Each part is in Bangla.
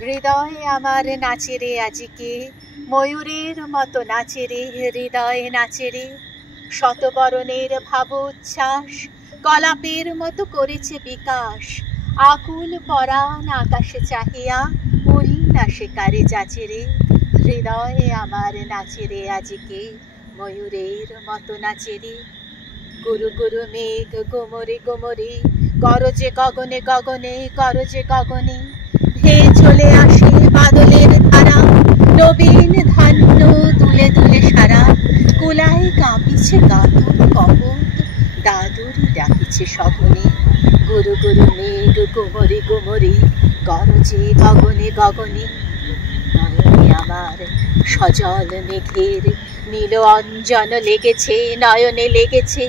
হৃদয়ে আমার নাচে রে আজিকে, ময়ূরের মতো নাচে রে হৃদয়ে নাচে রে। শতবরণের ভাব উচ্ছ্বাস কলাপের মতো করেছে বিকাশ। আকুল পরাণ আকাশে চাহিয়া উল্লাসে কারে যাচে রে। হৃদয়ে আমার নাচে রে আজিকে, ময়ূরের মতো নাচে রে। গুরু গুরু মেঘ গোমরে গোমরে, গরজে গগনে গগনে গরজে গগনে। ধেয়ে চলে আসে বাদলের ধারা, নবীন ধান্য তুলে তুলে সারা। কুলায় কাঁপিছে কাতর কপট, দাদুরি ডাকিছে সঘনে। গুরু গুরু মেঘ গোমরে গোমরে, গরজে গগনে গগনে। নয়নে আমার সজল মেঘের নীল অঞ্জন লেগেছে, নয়নে লেগেছে।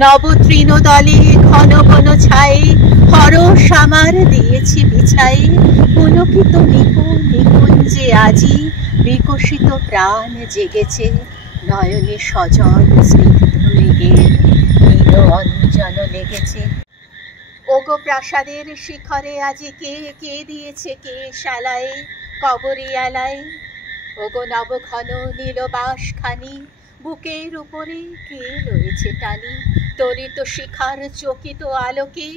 নবতৃণ দলে ঘন ঘন ছায়ে, হরষ আমার দিয়েছি বিছায়ে। পুলকিত নিকুঞ্জে আজি বিকশিত প্রাণ জেগেছে। নয়নে সজল স্নিগ্ধ মেঘের নীল অঞ্জন লেগেছে। ওগো প্রাসাদের শিখরে আজি কে কে দিয়েছে কে শালায় কবরী আলায়। ওগো নবঘন নীলবাস খানি, বুকের উপরে কে রয়েছে টানি। তরিত শিখার চকিত আলোকে,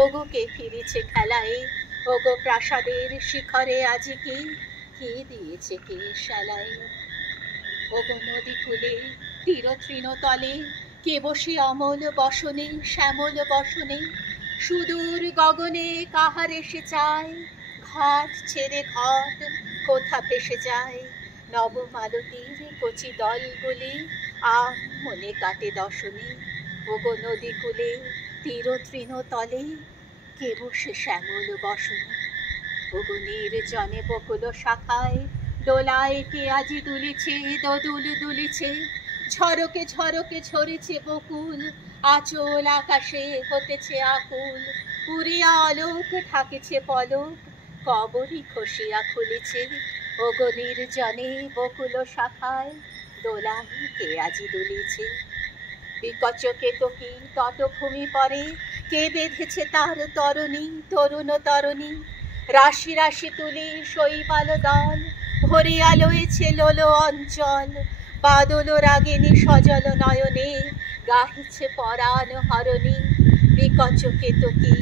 ওগো কে ফিরেছে খেলায়। ওগো প্রাসাদের শিখরে আজি কে কে দিয়েছে কে শালায়। ওগো নদী কূলে তীর তৃণ তলে, কে বসে অমল বসনে শ্যামল বসনে। সুদূর গগনে কাহার এসে চায়, ঘাট ছেড়ে ঘট কোথা ভেসে যায়। নবমালতীর কচি দলগুলি আম মনে কাটে দশনে। ওগো নদী কূলে তীর তৃণ তলে, কে বসে শ্যামল বসনে। ওগো নির্জনে বকুল শাখায়, দোলায় কে আজি দুলিছে দোদুল দুলিছে। ঝরকে ঝরকে ঝরেছে বকুল, আঁচল আকাশে হতেছে আকুল। উড়িয়া আলোক ঢাকেছে পলক, কবরী খসিয়া খুলেছে। ওগো নির্জনে বকুল শাখায়, দোলায় কে আজি দুলিছে। বিকচ কেতকী তটভূমি পরে, কে বেঁধেছে তার তরণী তরুণ তরণী। রাশি রাশি তুলি শৈবাল দল, ভরিয়া লয়েছে লোল অঞ্চল। বাদল রাগিনী সজল নয়নে, গাহিছে পরাণ হরণী। বিকচ কেতকী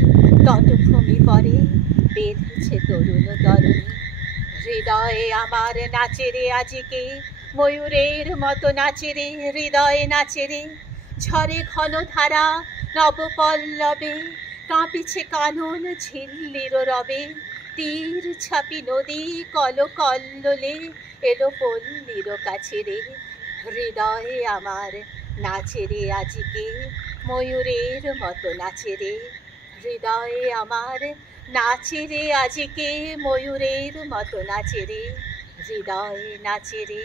তটভূমি পরে, বেঁধেছে তরুণ তরণী। হৃদয়ে আমার নাচে রে আজিকে, ময়ূরের মতো নাচে রে হৃদয়ে নাচে রে। ঝরে ঘন ধারা নবপল্লবে, কাঁপিছে কানন ঝিল্লির রবে। তীর ছাপি নদী কল কল্লোলে, এলো পল্লীর কাছে রে। হৃদয়ে আমার নাচে রে আজিকে, ময়ূরের মতো নাচে রে। হৃদয়ে আমার নাচে রে আজিকে, ময়ূরের মতো নাচে রে। হৃদয়ে নাচে রে।